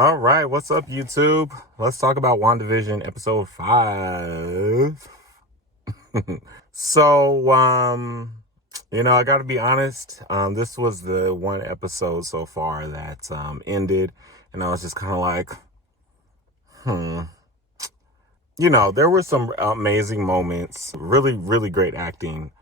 All right, what's up, YouTube? Let's talk about Wandavision episode 5. So, I got to be honest. This was the one episode so far that ended, and I was just kind of like, hmm. There were some amazing moments, really, really great acting.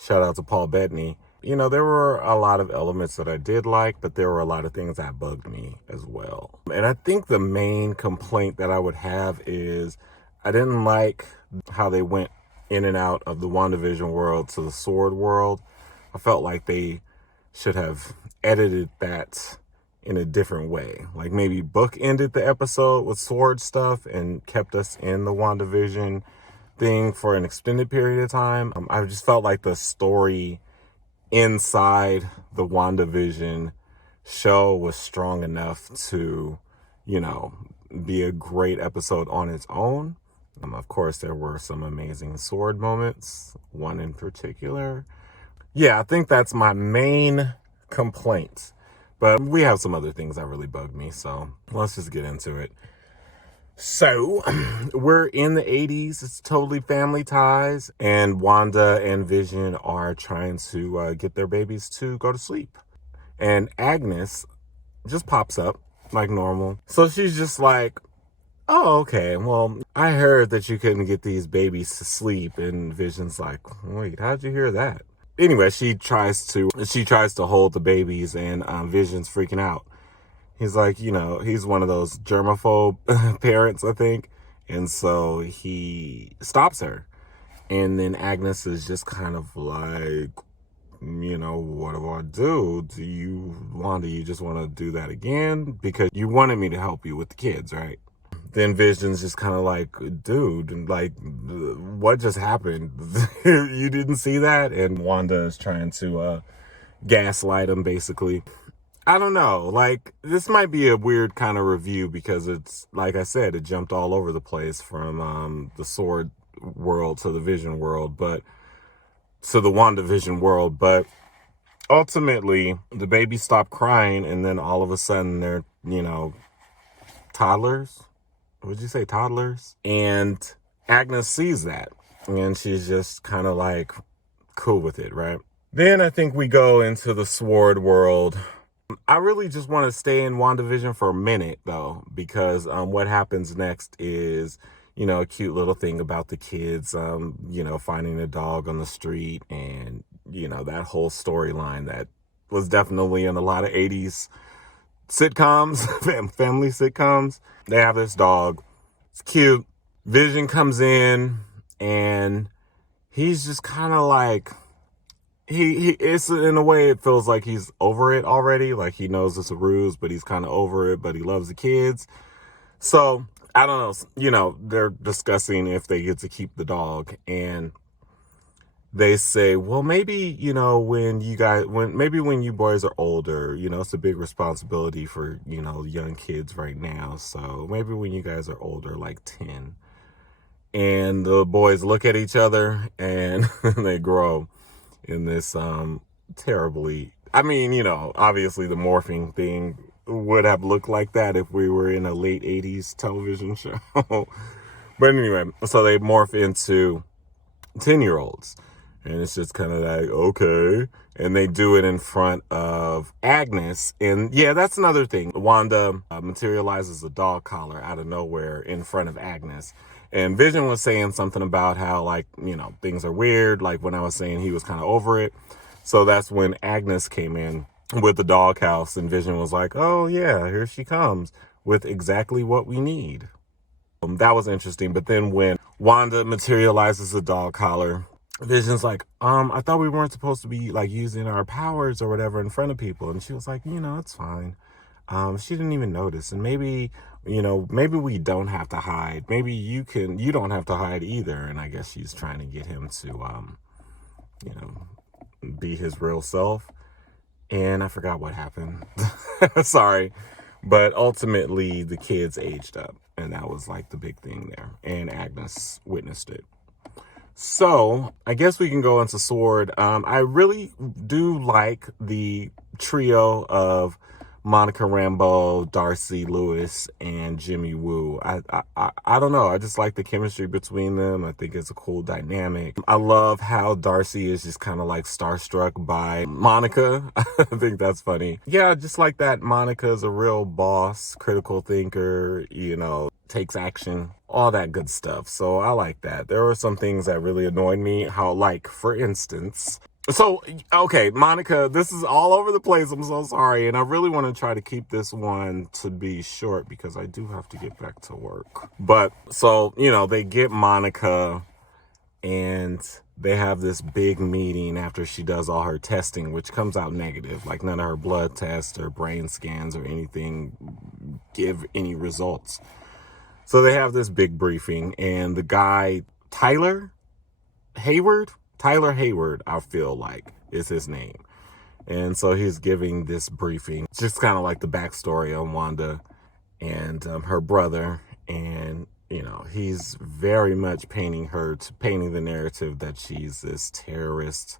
Shout out to Paul Bettany. There were a lot of elements that I did like, but there were a lot of things that bugged me as well. And I think the main complaint that I would have is I didn't like how they went in and out of the WandaVision world to the Sword world. I felt like they should have edited that in a different way. Like maybe bookended the episode with Sword stuff and kept us in the WandaVision thing for an extended period of time. I just felt like the story inside the WandaVision show was strong enough to, be a great episode on its own. Of course, there were some amazing Sword moments, one in particular. Yeah, I think that's my main complaint. But we have some other things that really bugged me, so let's just get into it. So, we're in the 80s. It's totally family ties. And Wanda and Vision are trying to get their babies to go to sleep. And Agnes just pops up like normal. So she's just like, oh, okay. Well, I heard that you couldn't get these babies to sleep. And Vision's like, wait, how'd you hear that? Anyway, she tries to hold the babies, and Vision's freaking out. He's like, he's one of those germaphobe parents, I think. And so he stops her. And then Agnes is just kind of like, what do I do? Do you just want to do that again? Because you wanted me to help you with the kids, right? Then Vision's just kind of like, dude, like, what just happened? You didn't see that? And Wanda is trying to gaslight him, basically. I don't know. Like, this might be a weird kind of review because it's, like I said, it jumped all over the place from the Sword world to the Vision world, but to the WandaVision world. But ultimately, the babies stop crying, and then all of a sudden they're, toddlers. Would you say toddlers? And Agnes sees that, and she's just kind of like cool with it, right? Then I think we go into the Sword world. I really just want to stay in WandaVision for a minute, though, because what happens next is, a cute little thing about the kids, finding a dog on the street, and, that whole storyline that was definitely in a lot of 80s sitcoms, family sitcoms. They have this dog. It's cute. Vision comes in, and he's just kind of like, it's in a way it feels like he's over it already. Like he knows it's a ruse, but he's kind of over it, but he loves the kids. So I don't know, they're discussing if they get to keep the dog, and they say, well, maybe, when you boys are older, it's a big responsibility for, young kids right now. So maybe when you guys are older, like 10, and the boys look at each other and they grow in this terribly, obviously the morphing thing would have looked like that if we were in a late 80s television show. But anyway, so they morph into 10-year-olds. And it's just kind of like, okay. And they do it in front of Agnes. And yeah, that's another thing. Wanda materializes a dog collar out of nowhere in front of Agnes. And Vision was saying something about how, like, things are weird. Like when I was saying he was kind of over it. So that's when Agnes came in with the doghouse. And Vision was like, oh, yeah, here she comes with exactly what we need. That was interesting. But then when Wanda materializes the dog collar, Vision's like, I thought we weren't supposed to be like using our powers or whatever in front of people. And she was like, it's fine. She didn't even notice. And maybe we don't have to hide. Maybe you don't have to hide either. And I guess she's trying to get him to, be his real self. And I forgot what happened. Sorry. But ultimately the kids aged up, and that was like the big thing there. And Agnes witnessed it. So I guess we can go into Sword. I really do like the trio of Monica Rambeau, Darcy Lewis, and Jimmy Woo. I don't know. I just like the chemistry between them. I think it's a cool dynamic. I love how Darcy is just kind of like starstruck by Monica. I think that's funny. Yeah, just like that. Monica's a real boss, critical thinker, takes action, all that good stuff. So I like that. There were some things that really annoyed me. How, like, for instance, so, okay, Monica, this is all over the place. I'm so sorry. And I really want to try to keep this one to be short because I do have to get back to work. But so, they get Monica and they have this big meeting after she does all her testing, which comes out negative. Like none of her blood tests or brain scans or anything give any results. So they have this big briefing and the guy, Tyler Hayward, I feel like is his name. And so he's giving this briefing, just kind of like the backstory on Wanda and her brother. And, he's very much painting the narrative that she's this terrorist,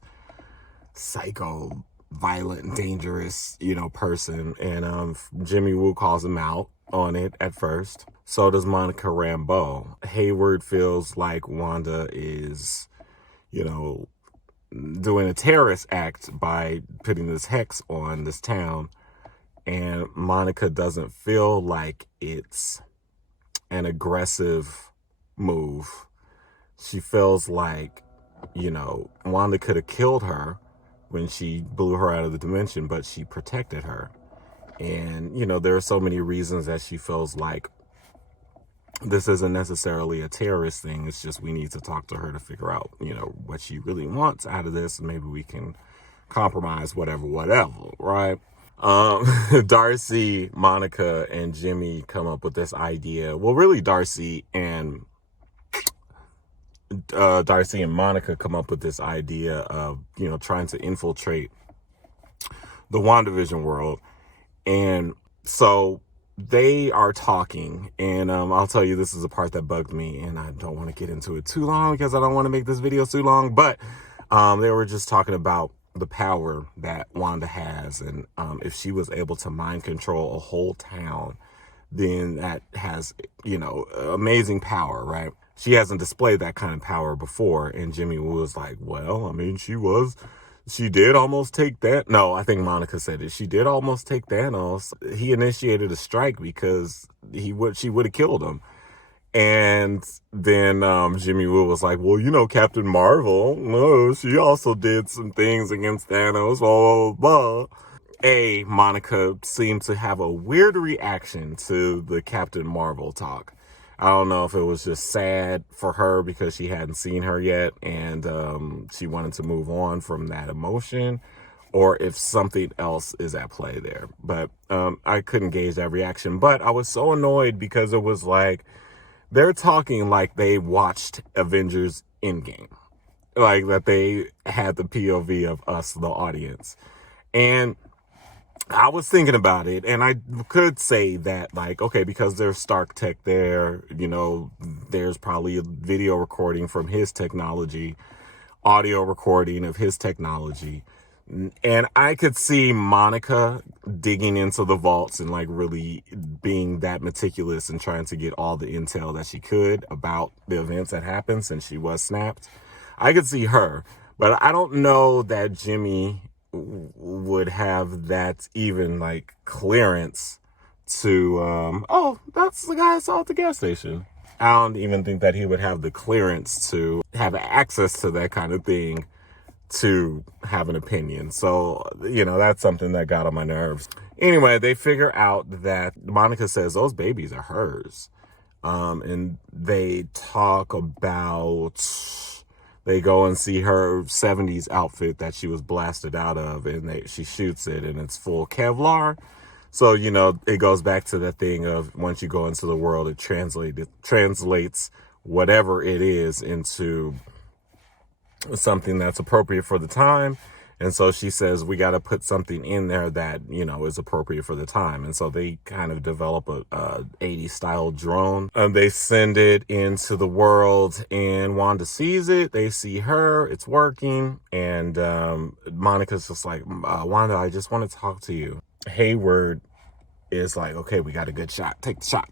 psycho, violent, dangerous, person. And Jimmy Woo calls him out on it at first. So does Monica Rambeau. Hayward feels like Wanda is doing a terrorist act by putting this hex on this town. And Monica doesn't feel like it's an aggressive move. She feels like, Wanda could have killed her when she blew her out of the dimension, but she protected her. And, there are so many reasons that she feels like this isn't necessarily a terrorist thing. It's just we need to talk to her to figure out, what she really wants out of this. And maybe we can compromise whatever, right? Darcy, Monica, and Jimmy come up with this idea. Well, really, Darcy and Monica come up with this idea of, trying to infiltrate the Wandavision world. And so they are talking, and I'll tell you, this is a part that bugged me, and I don't want to get into it too long because I don't want to make this video too long, but they were just talking about the power that Wanda has, and if she was able to mind control a whole town, then that has, amazing power, right? She hasn't displayed that kind of power before, and Jimmy Woo was like, well, I mean, she did almost take that. No, I think Monica said it. She did almost take Thanos. He initiated a strike because she would have killed him. And then Jimmy Woo was like, well, Captain Marvel, no, she also did some things against Thanos, blah, blah, blah. Monica seemed to have a weird reaction to the Captain Marvel talk. I don't know if it was just sad for her because she hadn't seen her yet and she wanted to move on from that emotion, or if something else is at play there. But I couldn't gauge that reaction. But I was so annoyed because it was like they're talking like they watched Avengers Endgame, like that they had the POV of us, the audience. And I was thinking about it, and I could say that, like, okay, because there's Stark Tech there, there's probably a video recording from his technology, audio recording of his technology. And I could see Monica digging into the vaults and, like, really being that meticulous and trying to get all the intel that she could about the events that happened since she was snapped. I could see her, but I don't know that Jimmy would have that even like clearance to that's the guy I saw at the gas station. I don't even think that he would have the clearance to have access to that kind of thing to have an opinion. So, that's something that got on my nerves. Anyway, they figure out that Monica says those babies are hers. And they talk about, they go and see her 70s outfit that she was blasted out of, and she shoots it, and it's full Kevlar. So, it goes back to that thing of once you go into the world, it translates whatever it is into something that's appropriate for the time. And so she says, we got to put something in there that, is appropriate for the time. And so they kind of develop a 80s style drone. They send it into the world, and Wanda sees it. They see her. It's working. And Monica's just like, Wanda, I just want to talk to you. Hayward is like, okay, we got a good shot. Take the shot.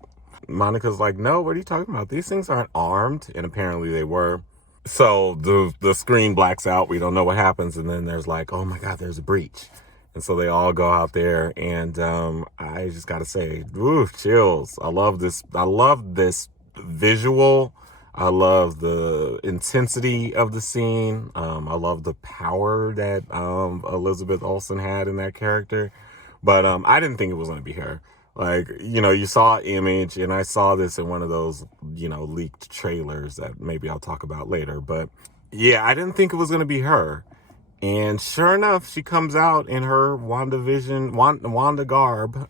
Monica's like, no, what are you talking about? These things aren't armed. And apparently they were. So the screen blacks out. We don't know what happens. And then there's like, oh my God, there's a breach. And so they all go out there. And I just got to say, ooh, chills. I love this. I love this visual. I love the intensity of the scene. I love the power that Elizabeth Olsen had in that character. But I didn't think it was going to be her. Like, you saw an image, and I saw this in one of those, leaked trailers that maybe I'll talk about later. But yeah, I didn't think it was going to be her. And sure enough, she comes out in her Wandavision, Wanda garb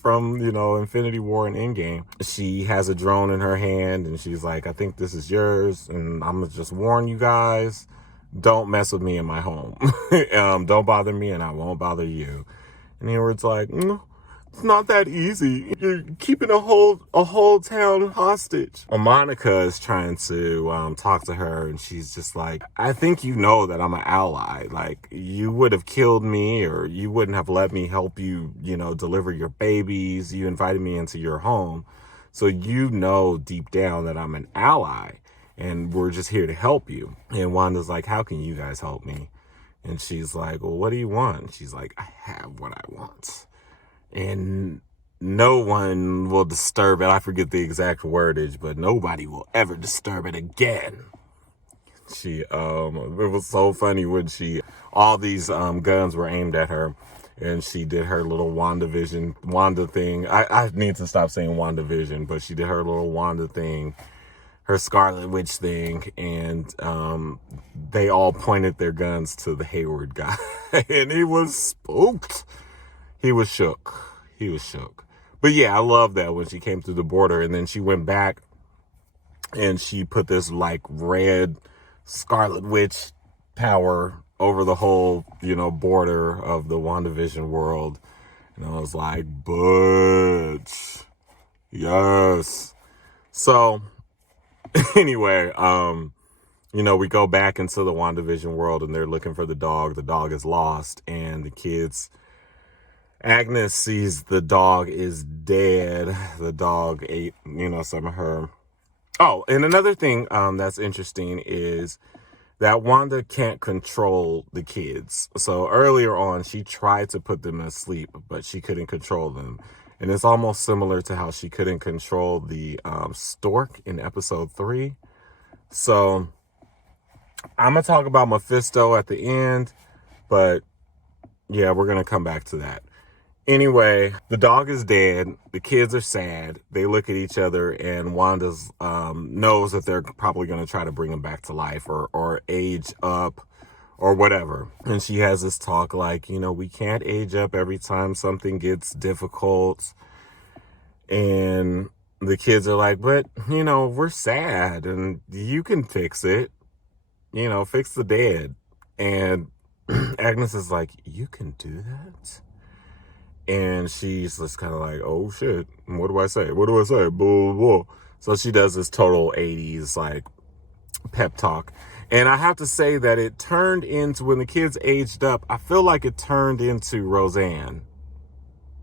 from, Infinity War and Endgame. She has a drone in her hand, and she's like, I think this is yours, and I'm going to just warn you guys, don't mess with me in my home. Don't bother me, and I won't bother you. And Hayward's like, it's not that easy. You're keeping a whole town hostage. Well, Monica is trying to talk to her, and she's just like, I think you know that I'm an ally. Like, you would have killed me, or you wouldn't have let me help you, deliver your babies. You invited me into your home. So you know deep down that I'm an ally, and we're just here to help you. And Wanda's like, how can you guys help me? And she's like, well, what do you want? She's like, I have what I want. And no one will disturb it. I forget the exact wordage, but nobody will ever disturb it again. It was so funny when all these guns were aimed at her, and she did her little Wanda thing. I need to stop saying Wandavision, but she did her little Wanda thing, her Scarlet Witch thing, and they all pointed their guns to the Hayward guy, and he was spooked. He was shook. But yeah, I love that when she came through the border, and then she went back and she put this like red Scarlet Witch power over the whole, border of the WandaVision world. And I was like, butch. Yes. So anyway, we go back into the WandaVision world, and they're looking for the dog. The dog is lost, and the kids... Agnes sees the dog is dead. The dog ate, some of her. Oh, and another thing that's interesting is that Wanda can't control the kids. So earlier on, she tried to put them to sleep, but she couldn't control them. And it's almost similar to how she couldn't control the stork in episode 3. So I'm going to talk about Mephisto at the end, but yeah, we're going to come back to that. Anyway, the dog is dead. The kids are sad. They look at each other, and Wanda's knows that they're probably going to try to bring him back to life or age up or whatever. And she has this talk like, we can't age up every time something gets difficult. And the kids are like, but, we're sad, and you can fix it. Fix the dead. And Agnes is like, you can do that? And she's just kind of like, oh, shit. What do I say? Blah, blah, blah. So she does this total 80s, like, pep talk. And I have to say that it turned into, when the kids aged up, I feel like it turned into Roseanne.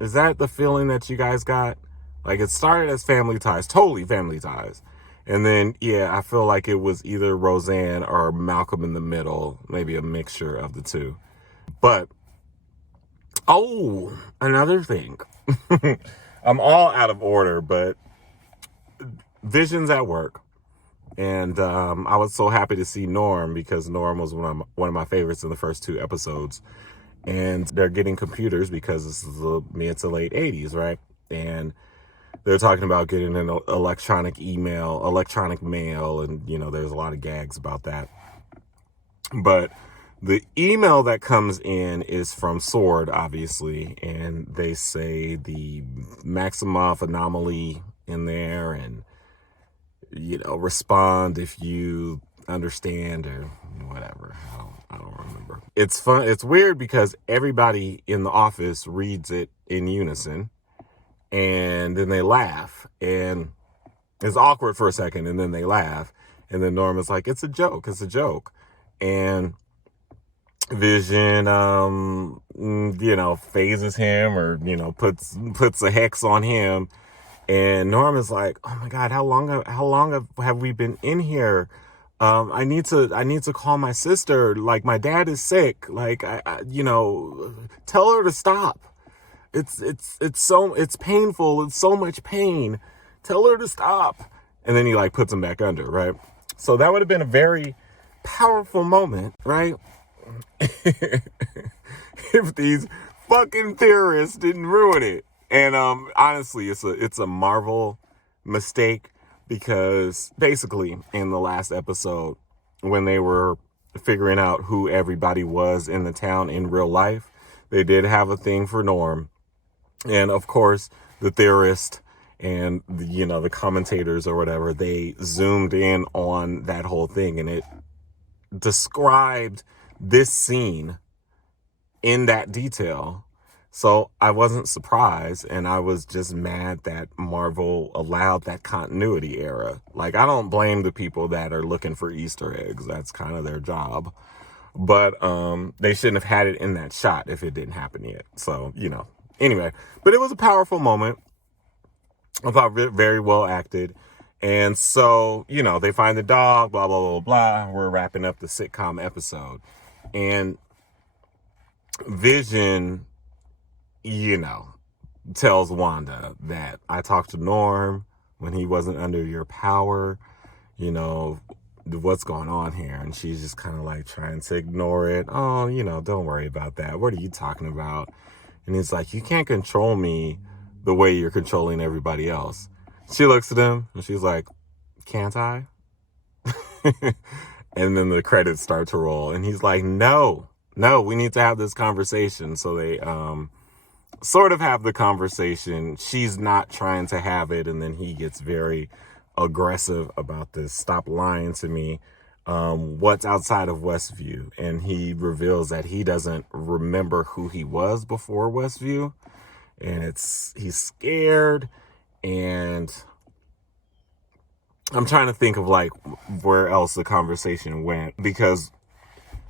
Is that the feeling that you guys got? Like, it started as Family Ties, totally Family Ties. And then, yeah, I feel like it was either Roseanne or Malcolm in the Middle, maybe a mixture of the two. But... oh, another thing. I'm all out of order, but Vision's at work. And I was so happy to see Norm, because Norm was one of my favorites in the first 2 episodes. And they're getting computers because this is the mid to late 80s, right? And they're talking about getting an electronic mail, and, there's a lot of gags about that. But the email that comes in is from S.W.O.R.D., obviously, and they say the Maximoff anomaly in there, and, respond if you understand or whatever. I don't remember. It's fun. It's weird because everybody in the office reads it in unison, and then they laugh, and it's awkward for a second, and then they laugh, and then Norma's like, it's a joke, and Vision, phases him, or, puts a hex on him. And Norm is like, "Oh my God, how long have we been in here? I need to call my sister. Like, my dad is sick. Like, tell her to stop. It's painful. It's so much pain. Tell her to stop." And then he like puts him back under, right? So that would have been a very powerful moment, right? If these fucking theorists didn't ruin it. And honestly, it's a Marvel mistake, because basically in the last episode, when they were figuring out who everybody was in the town in real life, they did have a thing for Norm. And of course, the theorist and the commentators or whatever, they zoomed in on that whole thing, and it described this scene in that detail. So I wasn't surprised, and I was just mad that Marvel allowed that continuity error. Like, I don't blame the people that are looking for Easter eggs. That's kind of their job. But they shouldn't have had it in that shot if it didn't happen yet. So, anyway, but it was a powerful moment. I thought very well acted. And so, they find the dog, blah, blah, blah, blah. We're wrapping up the sitcom episode. And Vision, tells Wanda that, "I talked to Norm when he wasn't under your power. What's going on here?" And she's just kind of like trying to ignore it. "Oh, don't worry about that. What are you talking about?" And he's like, "You can't control me the way you're controlling everybody else." She looks at him and she's like, "Can't I?" And then the credits start to roll, and he's like, no, we need to have this conversation. So they sort of have the conversation. She's not trying to have it, and then he gets very aggressive about this. "Stop lying to me. What's outside of Westview?" And he reveals that he doesn't remember who he was before Westview, and he's scared. And I'm trying to think of like where else the conversation went, because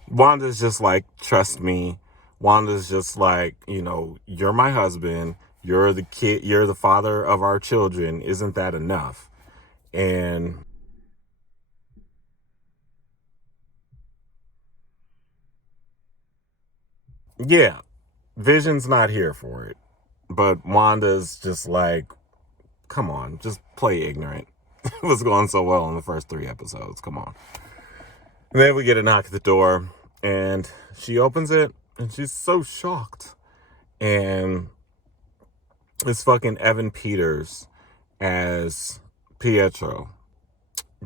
Wanda's just like, "Trust me." Wanda's just like, "You're my husband. You're the kid. You're the father of our children. Isn't that enough?" And yeah, Vision's not here for it. But Wanda's just like, come on, just play ignorant. It was going so well in the first 3 episodes. Come on. And then we get a knock at the door, and she opens it, and she's so shocked. And it's fucking Evan Peters as Pietro.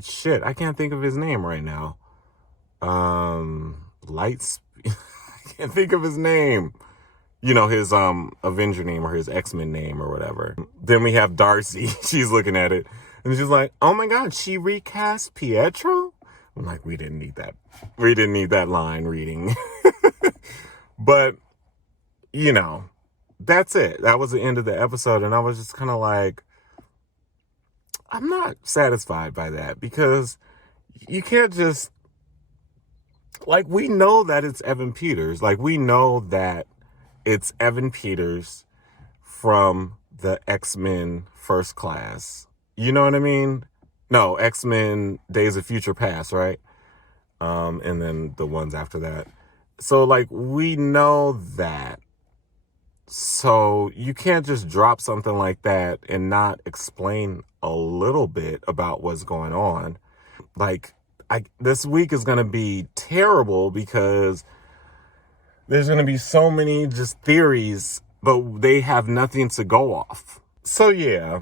Shit, I can't think of his name right now. Lights. I can't think of his name. His Avenger name, or his X-Men name, or whatever. Then we have Darcy. She's looking at it, and she's like, "Oh my God, she recast Pietro?" I'm like, we didn't need that. We didn't need that line reading. But, that's it. That was the end of the episode, and I was just kind of like, I'm not satisfied by that, because you can't just, like, we know that it's Evan Peters. Like, we know that it's Evan Peters from the X-Men First Class. You know what I mean? No, X-Men Days of Future Past, right? And then the ones after that. So, like, we know that. So you can't just drop something like that and not explain a little bit about what's going on. Like, this week is going to be terrible, because there's going to be so many just theories, but they have nothing to go off. So, yeah.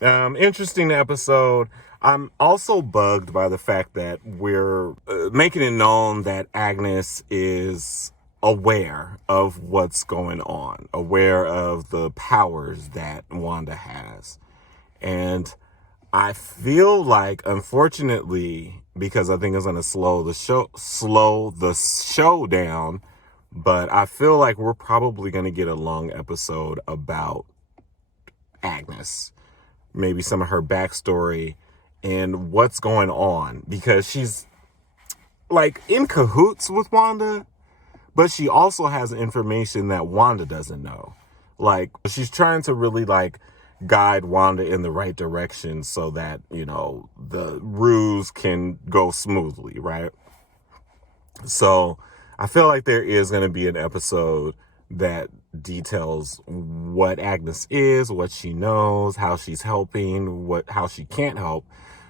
Interesting episode. I'm also bugged by the fact that we're making it known that Agnes is aware of what's going on, aware of the powers that Wanda has. And I feel like, unfortunately, because I think it's going to slow the show down, but I feel like we're probably going to get a long episode about Agnes. Maybe some of her backstory and what's going on, because she's like in cahoots with Wanda. but she also has information that Wanda doesn't know. Like, she's trying to really, like, guide Wanda in the right direction so that, you know, the ruse can go smoothly, right? So I feel like there is going to be an episode that details what Agnes is, what she knows, how she's helping, how she can't help.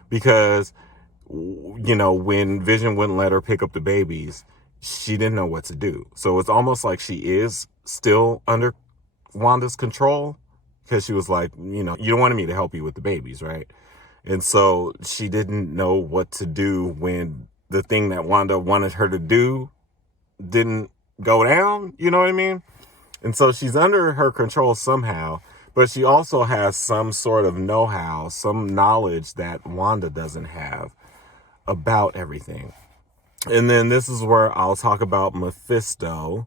Because, you know, when Vision wouldn't let her pick up the babies, she didn't know what to do. So it's almost like she is still under Wanda's control, because she was like, you know, you don't want me to help you with the babies, right? And so she didn't know what to do when the thing that Wanda wanted her to do didn't go down, you know what I mean? And so she's under her control somehow, but she also has some sort of know-how, some knowledge that Wanda doesn't have about everything. And then this is where I'll talk about Mephisto,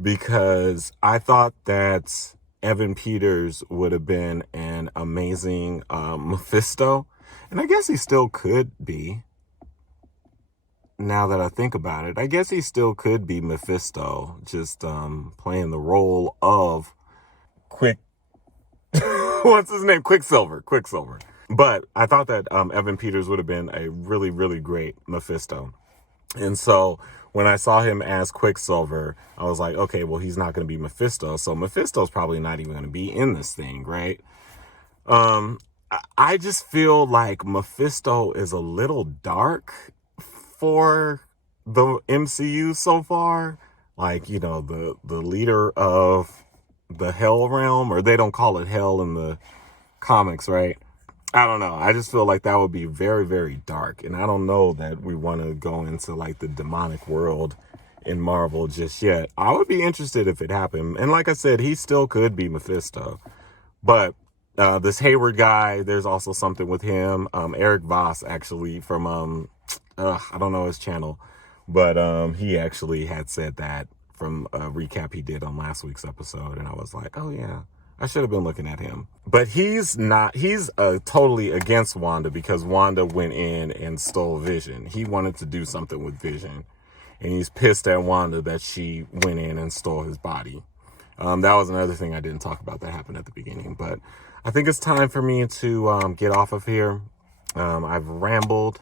because I thought that Evan Peters would have been an amazing Mephisto. And I guess he still could be. Now that I think about it, I guess he still could be Mephisto, just playing the role of what's his name? Quicksilver. But I thought that Evan Peters would have been a really, really great Mephisto. And so when I saw him as Quicksilver, I was like, okay, well, he's not going to be Mephisto. So Mephisto's probably not even going to be in this thing, right? I just feel like Mephisto is a little dark for the MCU so far. Like, you know, the leader of the Hell Realm, or they don't call it Hell in the comics, right? I don't know. I just feel like that would be very, very dark. And I don't know that we want to go into like the demonic world in Marvel just yet. I would be interested if it happened. And like I said, he still could be Mephisto. But this Hayward guy, there's also something with him. Eric Voss, actually, from, I don't know his channel, but he actually had said that from a recap he did on last week's episode. And I was like, oh, yeah. I should have been looking at him. But he's totally against Wanda, because Wanda went in and stole Vision. He wanted to do something with Vision. And he's pissed at Wanda that she went in and stole his body. That was another thing I didn't talk about that happened at the beginning. But I think it's time for me to get off of here. I've rambled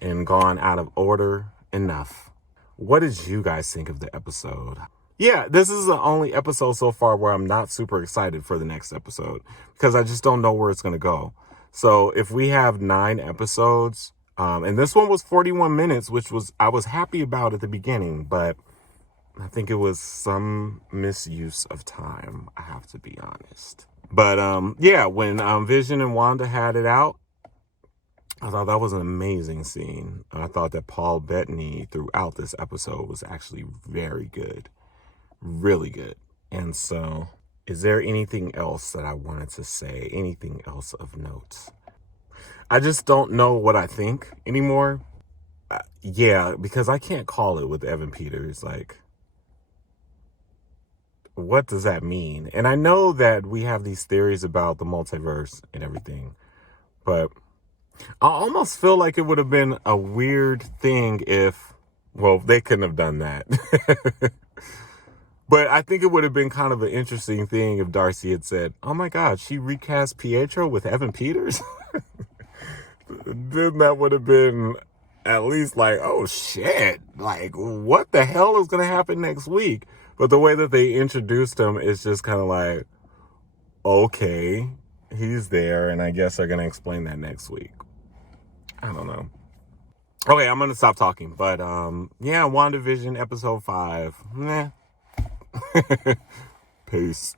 and gone out of order enough. What did you guys think of the episode? Yeah, this is the only episode so far where I'm not super excited for the next episode, because I just don't know where it's going to go. So if we have 9 episodes, and this one was 41 minutes, which I was happy about at the beginning, but I think it was some misuse of time, I have to be honest. But yeah, when Vision and Wanda had it out, I thought that was an amazing scene. I thought that Paul Bettany throughout this episode was actually very good. Really good. And so, is there anything else that I wanted to say? Anything else of note? I just don't know what I think anymore. Yeah, because I can't call it with Evan Peters. Like, what does that mean? And I know that we have these theories about the multiverse and everything, but I almost feel like it would have been a weird thing if, well, they couldn't have done that. But I think it would have been kind of an interesting thing if Darcy had said, oh my God, she recast Pietro with Evan Peters? Then that would have been at least like, oh shit, like what the hell is going to happen next week? But the way that they introduced him is just kind of like, okay, he's there, and I guess they're going to explain that next week. I don't know. Okay, I'm going to stop talking. But yeah, WandaVision episode 5. Meh. Peace.